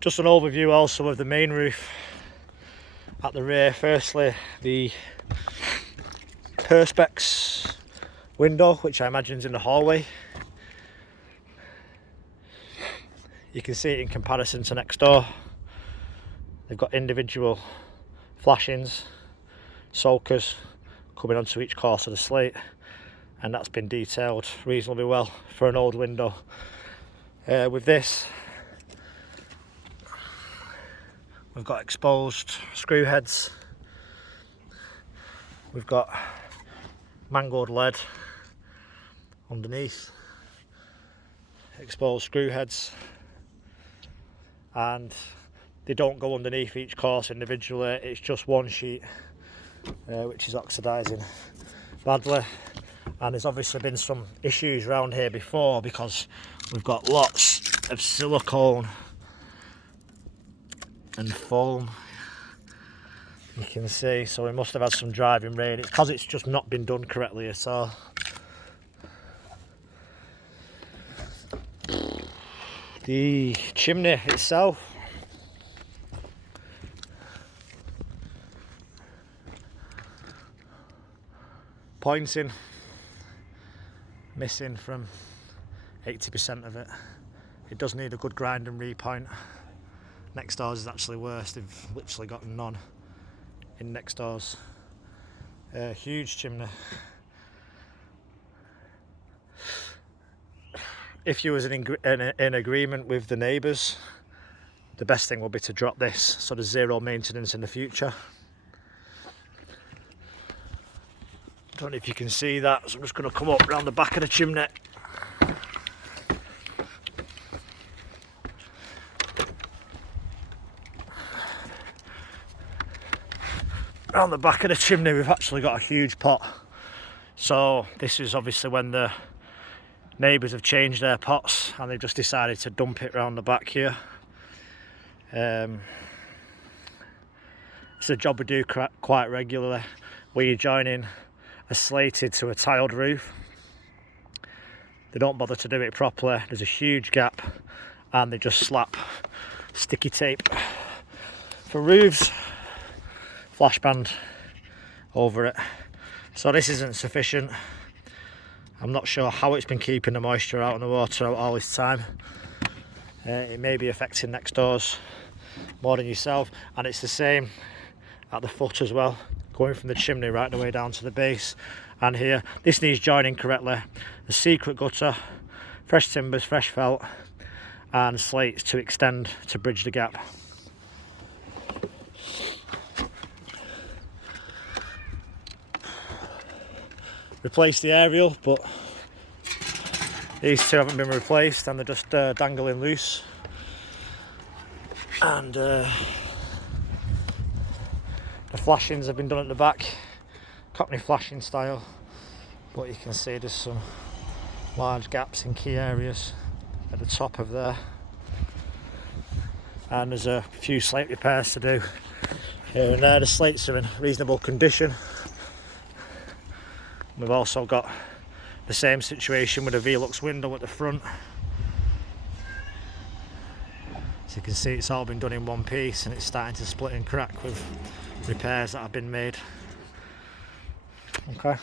Just an overview also of the main roof at the rear. Firstly, the perspex window, which I imagine is in the hallway. You can see it in comparison to next door. They've got individual flashings, soakers coming onto each course of the slate, and that's been detailed reasonably well for an old window. With this, we've got exposed screw heads, we've got mangled lead underneath, exposed screw heads, and they don't go underneath each course individually, it's just one sheet, which is oxidising badly. And there's obviously been some issues around here before because we've got lots of silicone and foam, you can see, so we must have had some driving rain. It's because it's just not been done correctly at all. The chimney itself, pointing, missing from 80% of it. It does need a good grind and repoint. Next doors is actually worse, they've literally got none in next doors. Huge chimney. If you was in agreement with the neighbours, the best thing would be to drop this so there's zero maintenance in the future. I don't know if you can see that, so I'm just going to come up around the back of the chimney. Around the back of the chimney we've actually got a huge pot. So this is obviously when the neighbours have changed their pots and they've just decided to dump it around the back here. It's a job we do quite regularly, where you're joining a slated to a tiled roof. They don't bother to do it properly, there's a huge gap, and they just slap sticky tape for roofs, flash band over it. So this isn't sufficient. I'm not sure how it's been keeping the moisture out in the water all this time. It may be affecting next doors more than yourself, and it's the same at the foot as well, going from the chimney right the way down to the base. And here, this needs joining correctly. The secret gutter, fresh timbers, fresh felt, and slates to extend to bridge the gap. Replace the aerial, but these two haven't been replaced and they're just dangling loose. And the flashings have been done at the back, Cockney flashing style, but you can see there's some large gaps in key areas at the top of there, and there's a few slate repairs to do here and there. The slates are in reasonable condition. We've also got the same situation with a Velux window at the front. So you can see it's all been done in one piece and it's starting to split and crack with repairs that have been made. Okay.